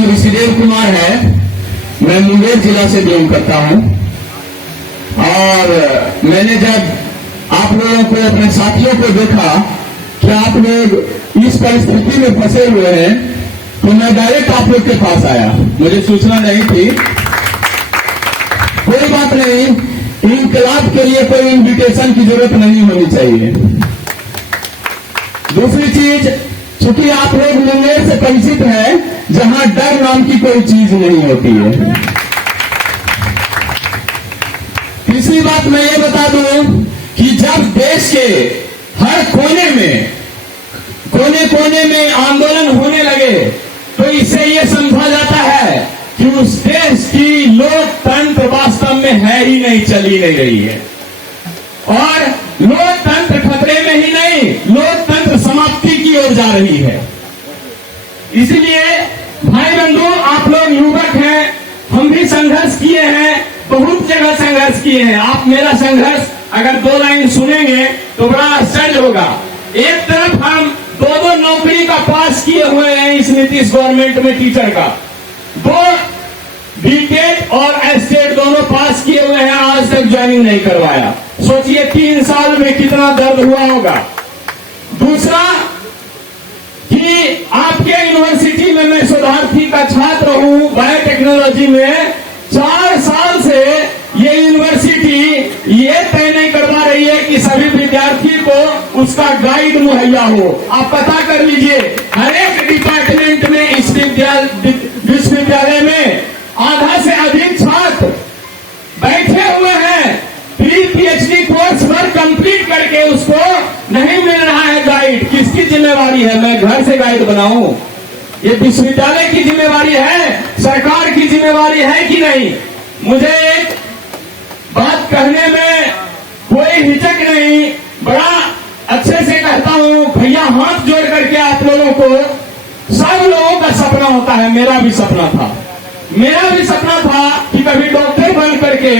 नाम ऋषिदेव कुमार है। मैं मुंगेर जिला से बिलोंग करता हूं और मैंने जब आप लोगों को, अपने साथियों को देखा कि आप लोग इस परिस्थिति में फंसे हुए हैं, तो मैं डायरेक्ट आप लोग के पास आया। मुझे सूचना नहीं थी। कोई बात नहीं, इंकलाब के लिए कोई इन्विटेशन की जरूरत नहीं होनी चाहिए। दूसरी चीज, चूंकि आप लोग मुंगेर से परिचित हैं, जहां डर नाम की कोई चीज नहीं होती है। तीसरी बात मैं ये बता दूं कि जब देश के हर कोने में आंदोलन होने लगे, तो इससे ये समझा जाता है कि उस देश की लोकतंत्र वास्तव में है ही नहीं, चली नहीं रही है। और लोकतंत्र खतरे में ही नहीं, लोकतंत्र समाप्ति की ओर जा रही है। इसलिए भाई बंधु, आप लोग युवक हैं, हम भी संघर्ष किए हैं, बहुत जगह संघर्ष किए हैं। आप मेरा संघर्ष अगर 2 लाइन सुनेंगे तो बड़ा आश्चर्य होगा। एक तरफ हम 2 नौकरी का पास किए हुए हैं इस नीतीश गवर्नमेंट में, टीचर का 2 बीटेट और एस्टेट दोनों पास किए हुए हैं, आज तक ज्वाइनिंग नहीं करवाया। सोचिए 3 साल में कितना दर्द हुआ होगा। दूसरा कि आपके यूनिवर्सिटी में मैं शोधार्थी का छात्र हूं, बायोटेक्नोलॉजी में 4 साल से ये यूनिवर्सिटी ये तय नहीं करवा रही है कि सभी विद्यार्थी को उसका गाइड मुहैया हो। आप पता कर लीजिए, हर एक डिपार्टमेंट में इस विश्वविद्यालय में आधा से अधिक छात्र बैठे हुए हैं, pre PhD course work complete करके उसको नहीं मिल रहा है गाइड। किसकी जिम्मेवारी है? मैं घर से गाइड बनाऊं? ये विश्वविद्यालय की जिम्मेवारी है, सरकार की जिम्मेवारी है कि नहीं? मुझे एक बात कहने में कोई हिचक नहीं, बड़ा अच्छे से कहता हूं भैया, हाथ जोड़ करके आप लोगों को, सब लोगों का सपना होता है, मेरा भी सपना था कि कभी डॉक्टर बन करके,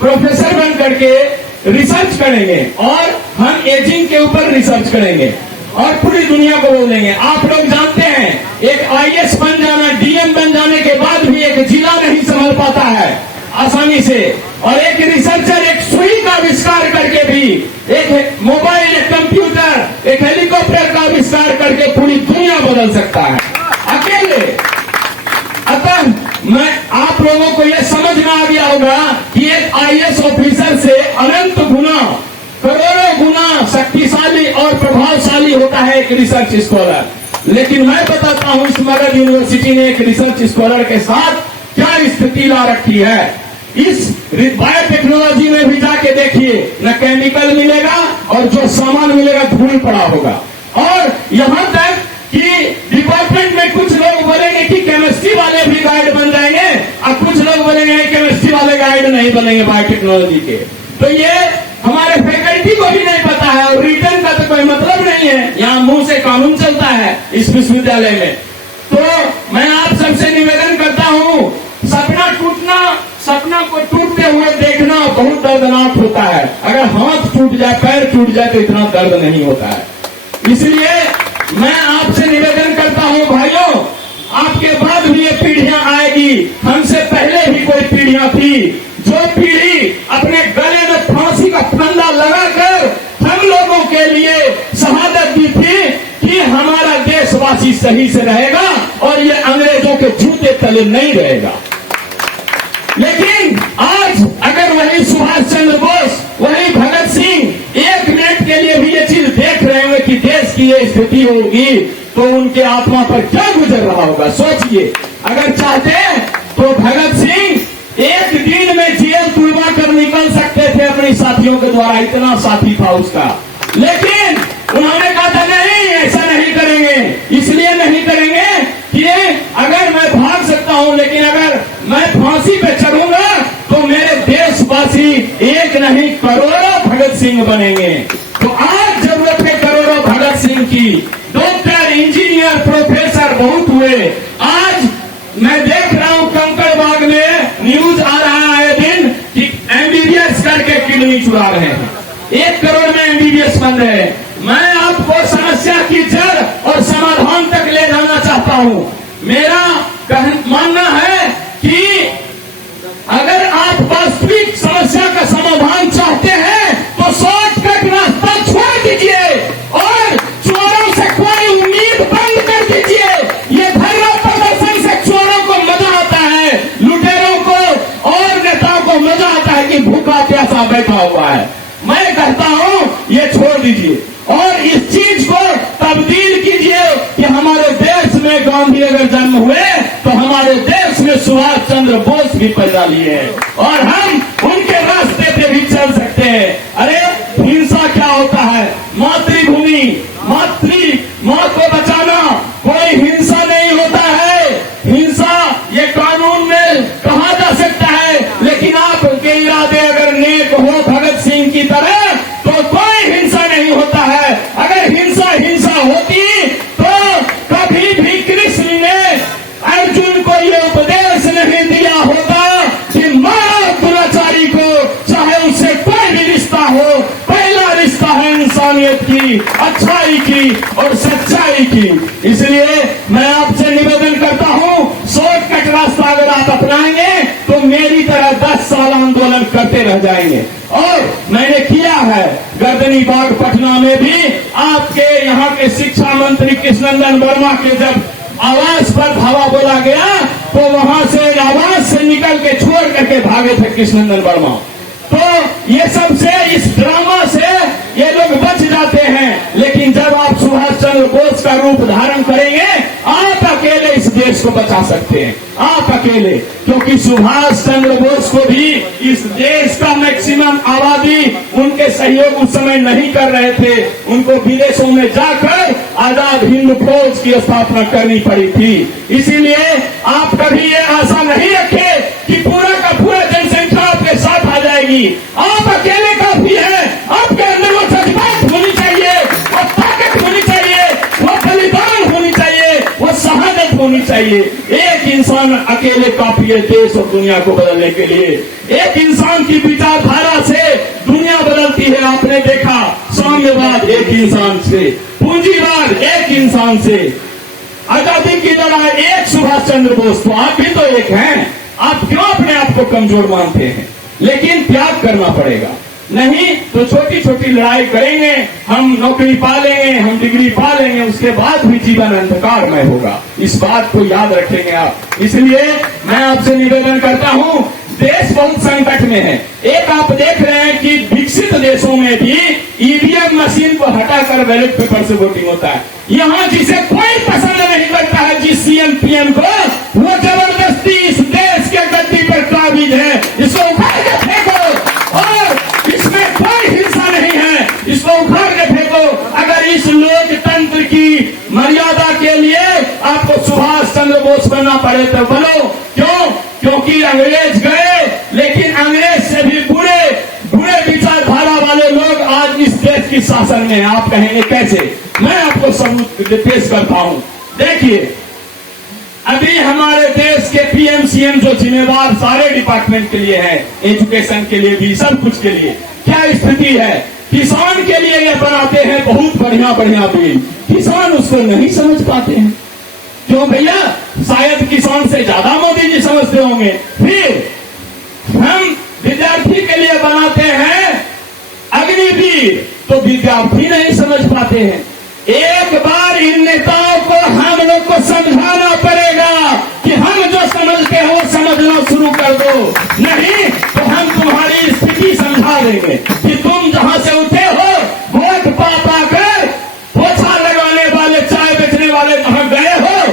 प्रोफेसर बन करके रिसर्च करेंगे और हम एजिंग के ऊपर रिसर्च करेंगे और पूरी दुनिया को बोलेंगे। आप लोग जानते हैं, एक आईएएस बन जाना, डीएम बन जाने के बाद भी एक जिला नहीं संभल पाता है आसानी से, और एक रिसर्चर एक सुई का आविष्कार करके भी, एक मोबाइल, एक कंप्यूटर, एक हेलीकॉप्टर का आविष्कार करके पूरी दुनिया बदल सकता है अकेले। अतः मैं आप लोगों को यह समझ में आ गया होगा कि एक आईएएस ऑफिसर से अनंत गुना, करोड़ों गुना शक्तिशाली और प्रभावशाली होता है एक रिसर्च स्कॉलर। लेकिन मैं बताता हूं, इस मगध यूनिवर्सिटी ने एक रिसर्च स्कॉलर के साथ क्या स्थिति ला रखी है। इस बायोटेक्नोलॉजी में भी जाके देखिए, न केमिकल मिलेगा और जो सामान मिलेगा धूल पड़ा होगा। और यहां तक कि डिपार्टमेंट में कुछ लोग बोलेंगे कि केमिस्ट्री वाले भी गाइड बन जाएंगे और कुछ लोग बोलेंगे केमिस्ट्री वाले गाइड नहीं बनेंगे बायोटेक्नोलॉजी के। तो ये हमारे फैकल्टी को भी नहीं पता है और रिटर्न का तो कोई मतलब नहीं है, यहाँ मुंह से कानून चलता है इस विश्वविद्यालय में। तो मैं आप सबसे निवेदन करता हूँ, सपना को टूटते हुए देखना बहुत दर्दनाक होता है। अगर हाथ टूट जाए, पैर टूट जाए तो इतना दर्द नहीं होता है। इसलिए मैं आपसे निवेदन करता हूं भाइयों, आपके बाद भी ये पीढ़ियां आएगी, हमसे पहले भी कोई पीढ़ियां थी, जो पीढ़ी अपने गले में फांसी का फंदा लगाकर हम लोगों के लिए शहादत दी थी कि हमारा देशवासी सही से रहेगा और ये अंग्रेजों के जूते तले नहीं रहेगा। लेकिन आज अगर वही सुभाष चंद्र बोस, वही भगत सिंह 1 मिनट के लिए भी ये चीज देख रहे हैं कि देश की ये स्थिति होगी, तो उनके आत्मा पर क्या गुजर रहा होगा, सोचिए। अगर चाहते तो भगत सिंह 1 दिन में जेल तुड़वा कर निकल सकते थे अपने साथियों के द्वारा, इतना साथी था उसका। लेकिन उन्होंने कहा था नहीं, ऐसा नहीं करेंगे। इसलिए नहीं करेंगे कि अगर मैं भाग सकता हूं, लेकिन अगर मैं फांसी पे चढ़ूंगा तो मेरे देशवासी एक नहीं करोड़ों भगत सिंह बनेंगे। तो आज जरूरत है करोड़ों भगत सिंह की। डॉक्टर, इंजीनियर, प्रोफेसर बहुत हुए। आज मैं देख रहा हूं कंकड़बाग में न्यूज आ रहा है दिन कि एमबीबीएस करके किडनी चुरा रहे हैं, 1 करोड़ में एमबीबीएस बन रहे हैं। मैं आपको समस्या की जड़ और समाधान तक ले जाना चाहता हूं। मेरा मानना है कि अगर आप वास्तविक समस्या का समाधान चाहते हैं तो शॉर्टकट रास्ता छोड़ दीजिए और चोरों से कोई उम्मीद बंद कर दीजिए। ये धरना प्रदर्शन से चोरों को मजा आता है, लुटेरों को और नेताओं को मजा आता है कि भूखा प्यासा बैठा हुआ है। मैं कहता हूं ये छोड़ दीजिए और इस चीज को तब्दील कीजिए कि हमारे देश में गांधी अगर जन्म हुए तो हमारे देश में सुभाष चंद्र बोस भी पैदा लिए हैं और हम उनके रास्ते पे भी चल सकते हैं। अरे हिंसा क्या होता है? मातृभूमि, माँ को बचाना कोई हिंसा नहीं होता है। हिंसा ये कानून में कहा जा सकता है, लेकिन आपके इरादे अगर नेक हो भगत सिंह की तरह तो कोई हिंसा नहीं होता है। अगर हिंसा होती तो कभी भी कृष्ण ने अर्जुन को ये उपदेश नहीं दिया होता कि मारो दुराचारी को, चाहे उससे कोई भी रिश्ता हो। पहला रिश्ता है इंसानियत की, अच्छाई की और सच्चाई की। इसलिए मैं आपसे निवेदन करता हूं, शॉर्टकट रास्ता अगर आप अपनाएंगे तो मेरी तरह 10 साल आंदोलन करते रह जाएंगे। और मैंने किया है गर्दनी बाग पटना में भी। आपके यहाँ के शिक्षा मंत्री कृष्णनंदन वर्मा के जब आवास पर धावा बोला गया तो वहां से आवास से निकल के छोड़ करके भागे थे कृष्णनंदन वर्मा। तो ये सब से, इस ड्रामा से ये लोग बच जाते हैं। लेकिन जब आप सुभाष चंद्र बोस का रूप धारण करेंगे, आप अकेले इस देश को बचा सकते हैं, आप अकेले। क्योंकि सुभाष चंद्र बोस को भी इस देश का मैक्सिमम आबादी उनके सहयोग उस समय नहीं कर रहे थे। उनको विदेशों में जाकर आजाद हिंद फौज की स्थापना करनी पड़ी थी। इसीलिए आप कभी ये आशा नहीं रखे कि पूरा का पूरा जनसंख्या आपके साथ आ जाएगी। आप अकेले काफी है। आपके अंदर वो जज्बात होनी चाहिए, वो ताकत होनी चाहिए, वो बलिदान होनी चाहिए, वो शहादत होनी चाहिए। एक इंसान अकेले काफी है देश और दुनिया को बदलने के लिए। एक इंसान की विचारधारा से दुनिया बदलती है। आपने देखा साम्यवाद एक इंसान से, पूंजीवाद एक इंसान से, आजादी की लड़ाई एक सुभाष चंद्र बोस। तो आप भी तो एक हैं। आप क्यों अपने आप को कमजोर मानते हैं? लेकिन त्याग करना पड़ेगा, नहीं तो छोटी छोटी लड़ाई करेंगे, हम नौकरी पा लेंगे, हम डिग्री पा लेंगे, उसके बाद भी जीवन अंधकारमय होगा। इस बात को याद रखेंगे आप। इसलिए मैं आपसे निवेदन करता हूं, देश बहुत संकट में है। एक आप देख रहे हैं कि विकसित देशों में भी ईवीएम मशीन को हटाकर बैलेट पेपर से वोटिंग होता है। यहाँ जिसे कोई पसंद नहीं करता है, जिस सीएम पीएम को, वो जबरदस्ती इस देश के गद्दी पर काबिज है। इसको उखाड़ के फेंको और इसमें कोई हिंसा नहीं है, इसको उखाड़ के फेंको। अगर इस लोकतंत्र की मर्यादा के लिए आपको सुभाष चंद्र बोस बनना पड़े तो बनो। क्यों? क्योंकि अंग्रेज गए, लेकिन अंग्रेज से भी बुरे विचारधारा वाले लोग आज इस देश की शासन में। आप कहेंगे कैसे? मैं आपको सबूत पेश करता हूं। देखिए, अभी हमारे देश के पीएम सीएम जो जिम्मेवार सारे डिपार्टमेंट के लिए है, एजुकेशन के लिए भी, सब कुछ के लिए, क्या स्थिति है? किसान के लिए ये बनाते हैं बहुत बढ़िया बिल, किसान उसको नहीं समझ पाते हैं। क्यों भैया? शायद किसान से ज्यादा मोदी जी समझते होंगे। फिर हम विद्यार्थी के लिए बनाते हैं अग्निवीर, तो विद्यार्थी नहीं समझ पाते हैं। एक बार इन नेताओं को हम लोग को समझाना पड़ेगा कि हम जो समझते हैं वो समझना शुरू कर दो, नहीं तो हम तुम्हारी स्थिति समझा देंगे कि तुम जहां से उठे हो, वोट पा कर पोछा लगाने वाले, चाय बेचने वाले जहां गए हो,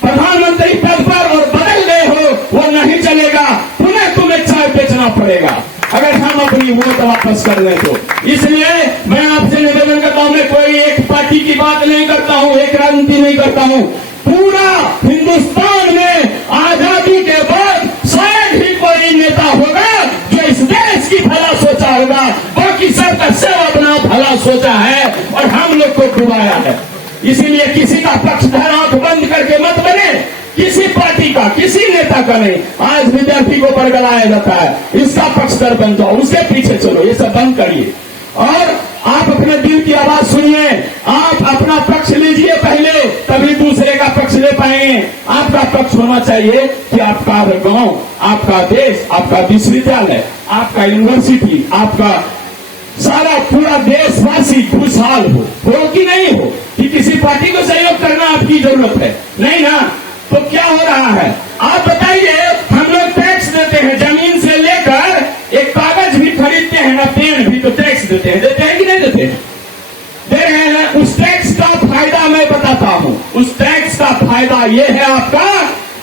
प्रधानमंत्री पद पर और बदल गए हो, वो नहीं चलेगा। पुनः तुम्हें चाय बेचना पड़ेगा अगर हम अपनी वोट वापस कर लें तो। इसलिए मैं आपसे निवेदन करता हूं, मैं कोई एक पार्टी की बात नहीं करता हूं, एक राजनीति नहीं करता हूं। पूरा हिंदुस्तान में आजादी के बाद शायद ही कोई नेता होगा जो इस देश की भला सोचा होगा। बाकी सबका सेवा बना भला सोचा है और हम लोग को डुबाया है। इसीलिए किसी का पक्षधर आंख बंद करके मत बने, किसी पार्टी का, किसी नेता का नहीं। आज विद्यार्थी को बरगलाया जाता है, इसका पक्षधर बन जाओ, उसके पीछे चलो, ये सब बंद करिए और आप अपने दिल की आवाज सुनिए। आप अपना पक्ष लीजिए पहले, तभी दूसरे का पक्ष पक्ष ले पाएंगे। आपका पक्ष होना चाहिए कि आपका गांव, आपका देश, आपका विश्वविद्यालय, आपका यूनिवर्सिटी, आपका सारा पूरा देशवासी खुशहाल हो कि नहीं हो, कि किसी पार्टी को सहयोग करना आपकी जरूरत है? नहीं ना। तो क्या हो रहा है आप बताइए? हम लोग टैक्स देते हैं, जमीन से लेकर एक कागज भी खरीदते हैं ना, पेन भी, तो टैक्स देते हैं कि नहीं देते हैं? दे रहे हैं ना। उस टैक्स का फायदा मैं बताता हूं। उस टैक्स का फायदा यह है आपका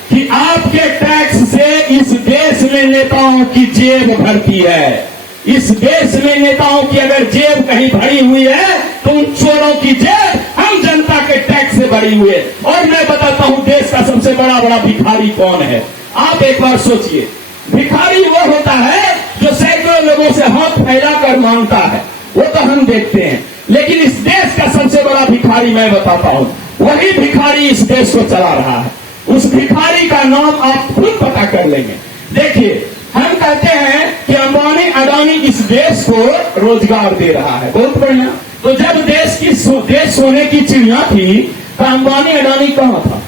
कि आपके टैक्स से इस देश में नेताओं की जेब भरती है। इस देश में नेताओं की अगर जेब कहीं भरी हुई है तो उन चोरों की जेब हम जनता के टैक्स से भरी हुई है। और मैं बताता हूं देश का सबसे बड़ा भिखारी कौन है। आप एक बार सोचिए, भिखारी वो होता है जो सैकड़ों लोगों से हाथ फैलाकर मांगता है, वो तो हम देखते हैं। लेकिन इस देश का सबसे बड़ा भिखारी मैं बताता हूं, वही भिखारी इस देश को चला रहा है। उस भिखारी का नाम आप खुद पता कर लेंगे। देखिए, हम कहते हैं कि अंबानी अडानी इस देश को रोजगार दे रहा है, बहुत बढ़िया। तो जब देश सोने की चिड़िया थी तो अंबानी अडानी कहां था?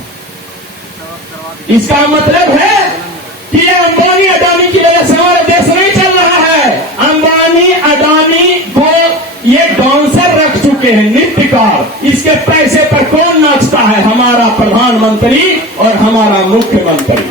इसका मतलब है कि ये अंबानी अडानी की वजह से हमारा देश नहीं चल रहा है। अंबानी अडानी को ये डांसर रख चुके हैं, नृत्यकार। इसके पैसे पर कौन नाचता है? हमारा प्रधानमंत्री और हमारा मुख्यमंत्री।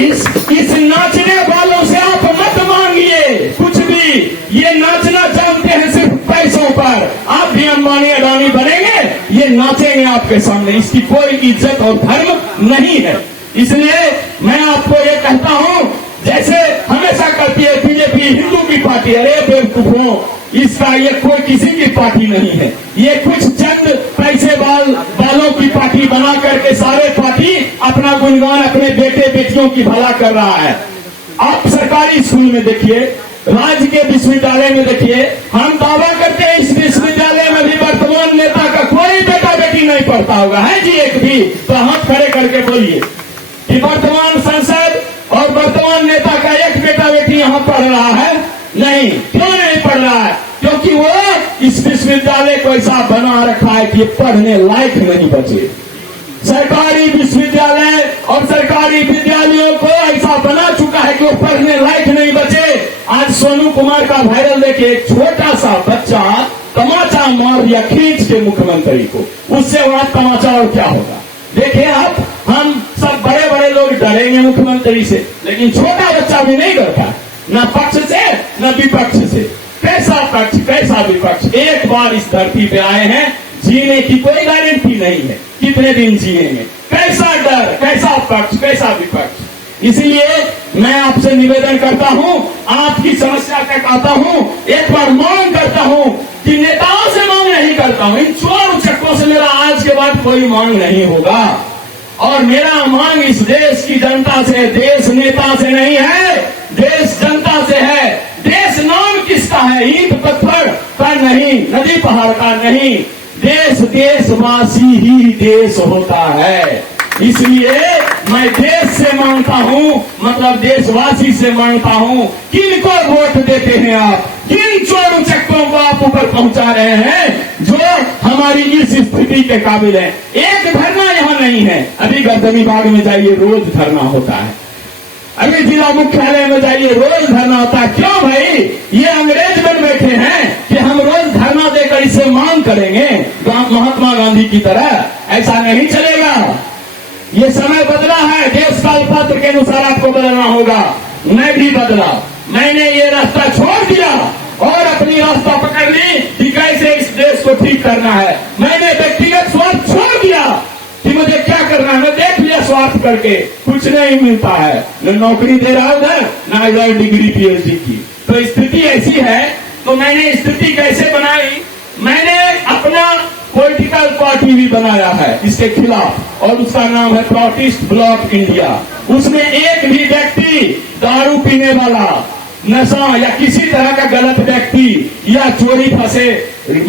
इस नाचने वालों से आप मत मांगिए कुछ भी। ये नाचना जानते हैं सिर्फ पैसों पर। आप भी अंबानी अडानी बनेंगे, ये नाचेंगे आपके सामने। इसकी कोई इज्जत और धर्म नहीं है। इसलिए मैं आपको ये कहता हूं, जैसे हमेशा कहती है बीजेपी हिंदू की पार्टी, अरे बेवकूफों, इसका ये कोई किसी की पार्टी नहीं है। ये कुछ चंद पैसे वालों की पार्टी बना करके सारे पार्टी अपना गुणगान अपने बेटे बेटियों की भला कर रहा है। आप सरकारी स्कूल में देखिए, राज्य के विश्वविद्यालय में देखिए, हम दावा करते हैं इस विश्वविद्यालय में भी वर्तमान नेता का कोई बेटा बेटी नहीं पढ़ता होगा। है जी एक भी? तो हाथ खड़े करके बोलिए कि वर्तमान सांसद और वर्तमान नेता का एक बेटा बेटी यहां पढ़ रहा है? नहीं। क्यों नहीं पढ़ रहा है? क्योंकि वो इस विश्वविद्यालय को ऐसा बना रखा है कि पढ़ने लायक नहीं बचे। सरकारी विश्वविद्यालय और सरकारी विद्यालयों को ऐसा बना चुका है कि वो पढ़ने लायक नहीं बचे। आज सोनू कुमार का वायरल देखिए, एक छोटा सा बच्चा तमाचा मार दिया खींच के मुख्यमंत्री को, उससे बड़ा तमाचा और क्या होगा? देखिए आप, हम सब बड़े बड़े लोग डरेंगे मुख्यमंत्री से, लेकिन छोटा बच्चा भी नहीं डरता, न पक्ष से न विपक्ष से। कैसा पक्ष कैसा विपक्ष? एक बार इस धरती पे आए हैं, जीने की कोई गारंटी नहीं है कितने दिन जिएंगे। कैसा डर, कैसा पक्ष, कैसा विपक्ष? इसलिए मैं आपसे निवेदन करता हूं, आपकी समस्या तक आता हूं, एक बार मांग करता हूं कि नेताओं से मांग नहीं करता हूं, इन चोर उचक्कों से मेरा आज के बाद कोई मांग नहीं होगा। और मेरा मांग इस देश की जनता से, देश नेता से नहीं है, देश जनता से है। देश नाम किसका है? ईंट पत्थर का नहीं, नदी पहाड़ का नहीं। देश देशवासी ही देश होता है। इसलिए मैं देश से मांगता हूं, मतलब देशवासी से मांगता हूं, किनको वोट देते हैं आप? किन चोर उचक्कों को आप ऊपर पहुंचा रहे हैं जो हमारी इस स्थिति के काबिल है? एक धरना यहां नहीं है। अभी गर्दनी बाग में जाइए, रोज धरना होता है। अभी जिला मुख्यालय में जाइए, रोज धरना होता है। क्यों भाई? ये अंग्रेज बन बैठे हैं कि हम रोज धरना देकर इससे मांग करेंगे महात्मा गांधी की तरह? ऐसा नहीं चलेगा। ये समय बदला है, देश काल पात्र के अनुसार आपको बदलना होगा। मैं भी बदला, मैंने ये रास्ता छोड़ दिया और अपनी रास्ता पकड़ ली कि कैसे इस देश को ठीक करना है। मैंने व्यक्तिगत स्वार्थ छोड़ दिया कि मुझे क्या करना है। मैं देख लिया स्वार्थ करके कुछ नहीं मिलता है, न नौकरी दे रहा उधर, न इधर डिग्री पीएचडी की। तो स्थिति ऐसी है। तो मैंने स्थिति कैसे बनाई? मैंने अपना पॉलिटिकल पार्टी भी बनाया है इसके खिलाफ, और उसका नाम है प्रोटेस्ट ब्लॉक इंडिया। उसमें एक भी व्यक्ति दारू पीने वाला, नशा या किसी तरह का गलत व्यक्ति या चोरी फंसे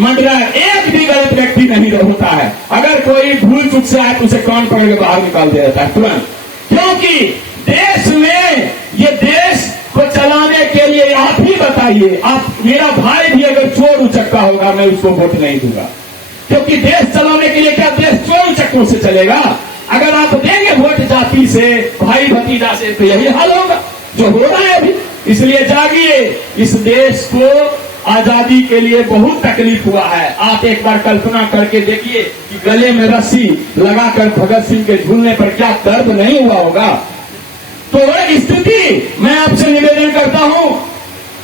मंडरा, एक भी गलत व्यक्ति नहीं होता है। अगर कोई भूल चूक से आए तो उसे कान पकड़ के बाहर निकाल दिया जाता है तुरंत। क्योंकि देश में, ये देश को चलाने के लिए आप ही बताइए, आप, मेरा भाई भी अगर चोर उचक्का होगा मैं उसको वोट नहीं दूंगा। क्योंकि देश चलाने के लिए क्या देश चोर चक्रों से चलेगा? अगर आप देंगे वोट जाति से, भाई भतीजा से, तो यही हाल होगा जो हो रहा है अभी। इसलिए जागिए, इस देश को आजादी के लिए बहुत तकलीफ हुआ है। आप एक बार कल्पना करके देखिए कि गले में रस्सी लगाकर भगत सिंह के झूलने पर क्या दर्द नहीं हुआ होगा। तो वह स्थिति मैं आपसे निवेदन करता हूं,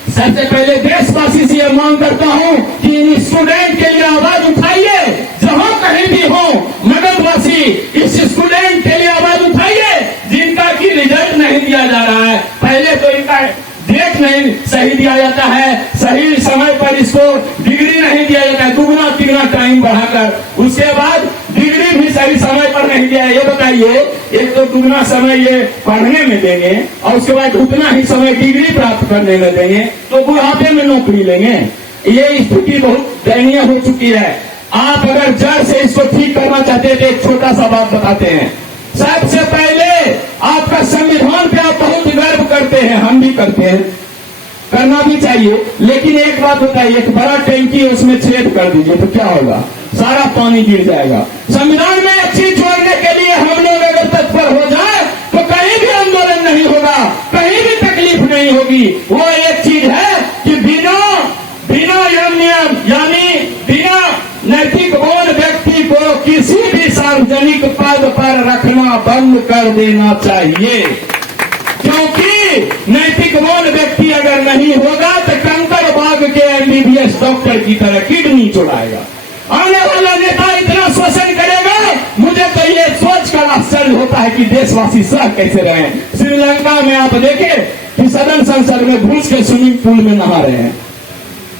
सबसे पहले देशवासी से यह मांग करता हूं कि इन स्टूडेंट के लिए आवाज उठाइए, जहां कहीं भी हो। मगधवासी इस स्टूडेंट के लिए आवाज उठाइए जिनका की रिजल्ट नहीं दिया जा रहा है। पहले तो इनका डेट नहीं सही दिया जाता है, सही समय पर इसको डिग्री नहीं दिया जाता है, दुगना तिगुना टाइम बढ़ाकर। उसके बाद डिग्री भी सही समय पर नहीं दिया है। ये बताइए, एक तो दुगना समय ये पढ़ने में देंगे और उसके बाद उतना ही समय डिग्री प्राप्त करने में देंगे, तो बुढ़ापे में नौकरी लेंगे। ये स्थिति बहुत दयनीय हो चुकी है। आप अगर जड़ से इसको ठीक करना चाहते हैं तो एक छोटा सा बात बताते हैं। सबसे पहले आपका संविधान पे आप बहुत गर्व करते हैं, हम भी करते हैं, करना भी चाहिए। लेकिन एक बात बताइए, एक बड़ा टैंकी है उसमें छेद कर दीजिए तो क्या होगा? सारा पानी गिर जाएगा। संविधान में अच्छी जोड़ने के लिए हम लोग अगर तत्पर हो जाए तो कहीं भी आंदोलन नहीं होगा, कहीं भी तकलीफ नहीं होगी। वो एक चीज है कि बिना नियम यानी बिना नैतिक बोध व्यक्ति को किसी भी सार्वजनिक पद पर रखना बंद कर देना चाहिए। क्योंकि नैतिक बोध व्यक्ति अगर नहीं होगा तो कंकड़बाग के एमबीबीएस डॉक्टर की तरह किडनी चुराएगा। आने वाला नेता इतना शोषण करेगा, मुझे तो ये सोच कर आश्चर्य होता है कि देशवासी सह कैसे रहे। श्रीलंका में आप देखें कि सदन संसद में घुस के स्विमिंग पूल में नहा रहे हैं।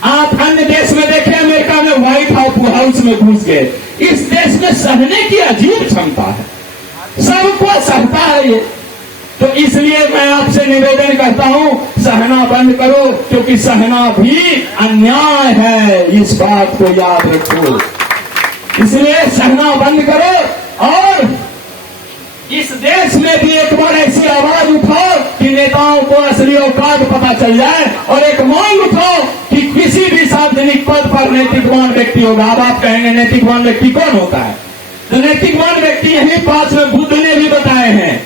आप अन्य देश में देखें, अमेरिका में व्हाइट हाउस में घुस गए। इस देश में सहने की अजीब क्षमता है, सबको सहता है ये। तो इसलिए मैं आपसे निवेदन करता हूं, सहना बंद करो, क्योंकि सहना भी अन्याय है, इस बात को याद रखो। इसलिए सहना बंद करो और इस देश में भी एक बार ऐसी आवाज उठाओ कि नेताओं को असली औकात पता चल जाए, और एक मांग उठाओ कि किसी भी सार्वजनिक पद पर नैतिकवान व्यक्ति होगा। अब आप कहेंगे नैतिकवान व्यक्ति कौन होता है? तो नैतिकवान व्यक्ति यही 5 में बुद्ध ने भी बताए हैं,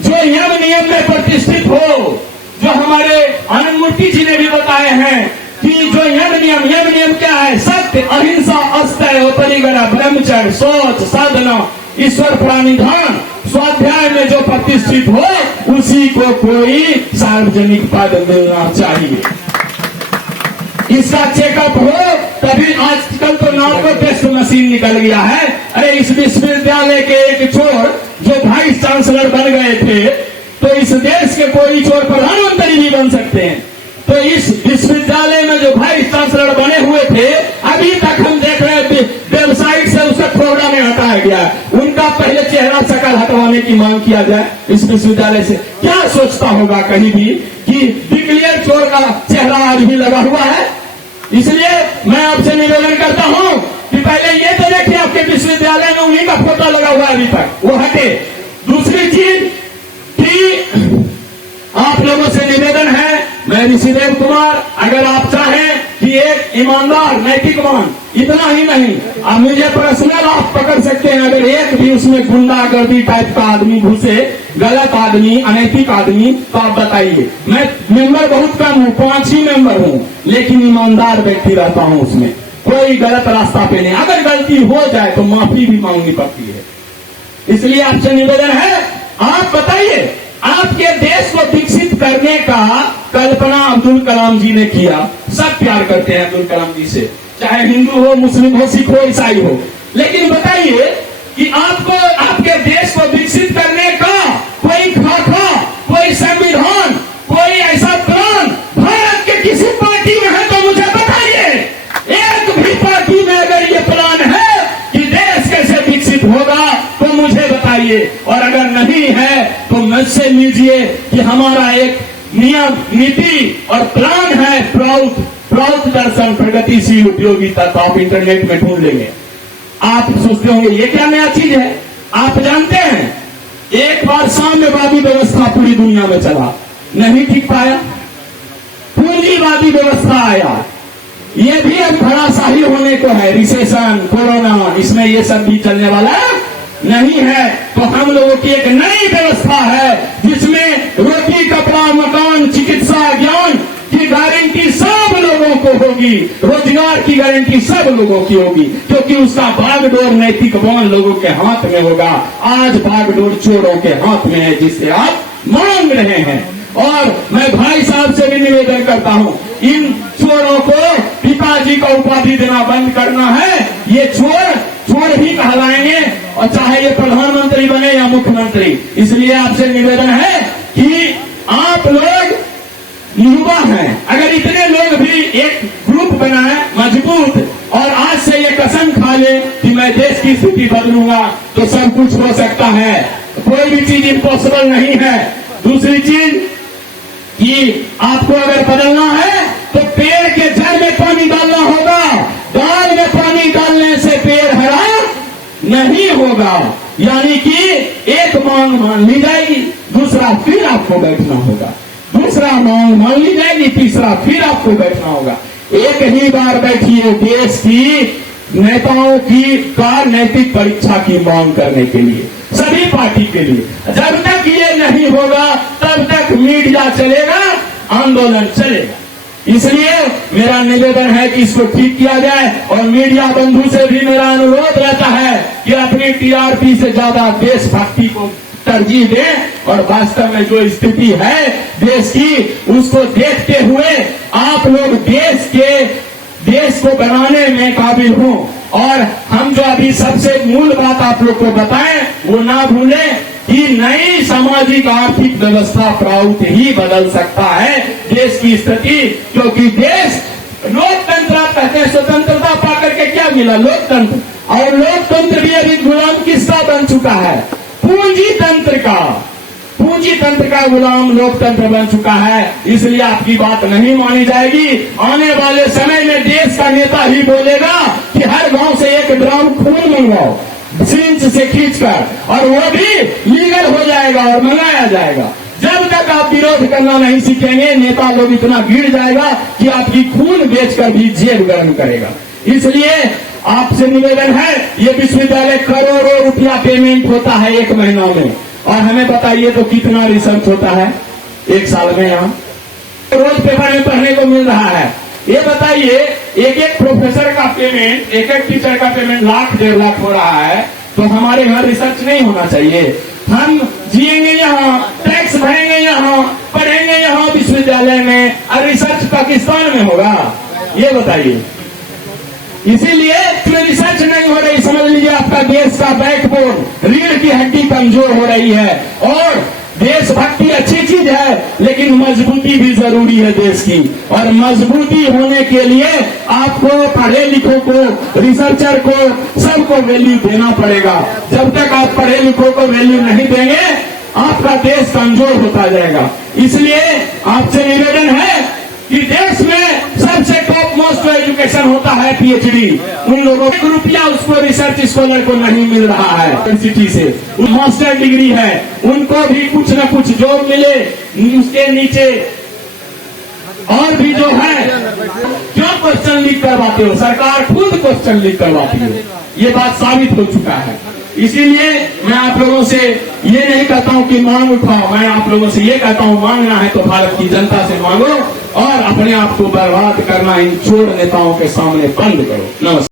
जो यम नियम में प्रतिष्ठित हो, जो हमारे आनंद मूर्ति जी ने भी बताए हैं कि जो यम नियम क्या है? सत्य, अहिंसा, अस्तय, परिग्रह, ब्रह्मचर्य, शौच, साधना, ईश्वर प्राणिधान, स्वाध्याय में जो प्रतिष्ठित हो उसी को कोई सार्वजनिक पद मिलना चाहिए। इसका चेकअप हो तभी। आजकल तो नार्को टेस्ट मशीन निकल गया है। अरे इस विश्वविद्यालय के एक चोर जो वाइस चांसलर बन गए थे, तो इस देश के कोई चोर प्रधानमंत्री भी बन सकते हैं। तो इस विश्वविद्यालय में जो वाइस चांसलर बने हुए थे, अभी तक हम देख रहे थे वेबसाइट से उसका प्रोग्राम हटाया गया। उनका पहले चेहरा शकल हटवाने की मांग किया जाए इस विश्वविद्यालय से। क्या सोचता होगा कहीं भी कि डिक्लेयर चोर का चेहरा आज भी लगा हुआ है? इसलिए मैं आपसे निवेदन करता हूं कि पहले ये तो देखिए आपके विश्वविद्यालय में उन्हीं का फोटो लगा हुआ है, अभी तक वो हटे। दूसरी चीज कि आप लोगों से निवेदन है, मैं ऋषिदेव कुमार, अगर आप चाहें कि एक ईमानदार नैतिकवान, इतना ही नहीं, अब मुझे पर्सनल आप पकड़ सकते हैं, अगर एक भी उसमें गुंडागर्दी टाइप का आदमी घुसे, गलत आदमी, अनैतिक आदमी, तो आप बताइए। मैं मेंबर बहुत कम हूं, 5 ही मेंबर हूं, लेकिन ईमानदार व्यक्ति रहता हूं उसमें, कोई गलत रास्ता पे नहीं। अगर गलती हो जाए तो माफी भी मांगनी पड़ती है। इसलिए आपसे निवेदन है, आप बताइए, आपके देश को विकसित करने का कल्पना अब्दुल कलाम जी ने किया। सब प्यार करते हैं अब्दुल कलाम जी से, चाहे हिंदू हो, मुस्लिम हो, सिख हो, ईसाई हो। लेकिन बताइए कि आपको आपके देश को विकसित करने का कोई खाका, कोई संविधान, कोई ऐसा प्लान भारत के किसी पार्टी में है तो मुझे बताइए। एक भी पार्टी में अगर ये प्लान है कि देश कैसे विकसित होगा तो मुझे बताइए, और अगर नहीं है तो मुझसे लीजिए कि हमारा एक नियम, नीति और प्लान है, प्राउड दर्शन प्रगतिशील उपयोगिता, तो आप इंटरनेट में ढूंढ लेंगे। आप सोचते होंगे ये क्या नया चीज है? आप जानते हैं, एक बार साम्यवादी व्यवस्था पूरी दुनिया में चला, नहीं ठीक पाया, पूंजीवादी व्यवस्था आया, ये भी अब धराशाही होने को है। रिसेशन, कोरोना, इसमें ये सब भी चलने वाला नहीं है। तो हम लोगों की एक नई व्यवस्था है जिसमें रोटी, कपड़ा, मकान, चिकित्सा, ज्ञान की गारंटी सब लोगों को होगी, रोजगार की गारंटी सब लोगों की होगी, क्योंकि उसका बागडोर नैतिकवान लोगों के हाथ में होगा। आज बागडोर चोरों के हाथ में है, जिससे आप मांग रहे हैं। और मैं भाई साहब से भी निवेदन करता हूं, इन चोरों को पिताजी का उपाधि देना बंद करना है। ये चोर चोर ही कहलाएंगे, और चाहे ये प्रधानमंत्री बने या मुख्यमंत्री। इसलिए आपसे निवेदन है कि आप लोग युवा हैं, अगर इतने लोग भी एक ग्रुप बनाए मजबूत, और आज से ये कसम खा ले कि मैं देश की स्थिति बदलूंगा, तो सब कुछ हो सकता है। कोई भी चीज इम्पॉसिबल नहीं है। दूसरी चीज कि आपको अगर बदलना है तो पेड़ के जड़ में पानी डालना होगा। दाल में पानी डालने से पेड़ हरा नहीं होगा। यानी कि एक मांग मान ली जाएगी, दूसरा फिर आपको बैठना होगा, दूसरा मांग मान ली जाएगी, तीसरा फिर आपको बैठना होगा। एक ही बार बैठिए देश की नेताओं की का नैतिक परीक्षा की मांग करने के लिए, सभी पार्टी के लिए। जब तक ये नहीं होगा तब तक मीडिया चलेगा, आंदोलन चलेगा। इसलिए मेरा निवेदन है कि इसको ठीक किया जाए। और मीडिया बंधु से भी मेरा अनुरोध रहता है कि अपनी टीआरपी से ज्यादा देशभक्ति को तरजीह दें, और वास्तव में जो स्थिति है देश की, उसको देखते हुए आप लोग देश को बनाने में काबिल हों। और हम जो अभी सबसे मूल बात आप लोग को बताएं वो ना भूलें कि नई सामाजिक आर्थिक व्यवस्था प्रारूप ही बदल सकता है देश की स्थिति। क्योंकि देश लोकतंत्र, आप कहते हैं स्वतंत्रता पाकर के क्या मिला? लोकतंत्र। और लोकतंत्र भी अभी गुलाम किसका बन चुका है? पूंजी तंत्र का गुलाम लोकतंत्र बन चुका है। इसलिए आपकी बात नहीं मानी जाएगी। आने वाले समय में देश का नेता ही बोलेगा कि हर गांव से एक ड्राम खून मंगवाओ, सिरिंज से खींचकर, और वो भी लीगल हो जाएगा और मंगाया जाएगा। जब तक आप विरोध करना नहीं सीखेंगे, नेता लोग इतना गिर जाएगा कि आपकी खून बेचकर भी जेब गर्म करेगा। इसलिए आपसे निवेदन है, ये विश्वविद्यालय करोड़ों रुपया पेमेंट होता है एक महीना में, और हमें बताइए तो कितना रिसर्च होता है एक साल में? यहाँ रोज पेपर में पढ़ने को मिल रहा है। ये बताइए, एक एक प्रोफेसर का पेमेंट, एक एक टीचर का पेमेंट लाख 1.5 लाख हो रहा है, तो हमारे यहाँ रिसर्च नहीं होना चाहिए? हम जिएंगे यहाँ, टैक्स भरेंगे यहाँ, पढ़ेंगे यहाँ विश्वविद्यालय में, और रिसर्च पाकिस्तान में होगा? ये बताइए। इसीलिए रिसर्च नहीं हो रही, समझ लीजिए आपका देश का बैकबोन, रीढ़ की हड्डी कमजोर हो रही है। और देशभक्ति अच्छी चीज है, लेकिन मजबूती भी जरूरी है देश की। और मजबूती होने के लिए आपको पढ़े लिखों को, रिसर्चर को, सबको वैल्यू देना पड़ेगा। जब तक आप पढ़े लिखों को वैल्यू नहीं देंगे, आपका देश कमजोर होता जाएगा। इसलिए आपसे निवेदन है कि देश में सबसे टॉप मोस्ट एजुकेशन होता है पीएचडी। उन लोगों को ₹1 उसको रिसर्च स्कॉलर को नहीं मिल रहा है यूनिवर्सिटी से, मास्टर डिग्री है, उनको भी कुछ न कुछ जॉब मिले। उसके नीचे और भी जो है, क्यों क्वेश्चन लीक करवाते हो? सरकार खुद क्वेश्चन लीक करवाती है, ये बात साबित हो चुका है। इसीलिए मैं आप लोगों से ये नहीं कहता हूं कि मांग उठाओ, मैं आप लोगों से ये कहता हूं मांगना है तो भारत की जनता से मांगो, और अपने आप को बर्बाद करना इन चोर नेताओं के सामने बंद करो। नमस्कार।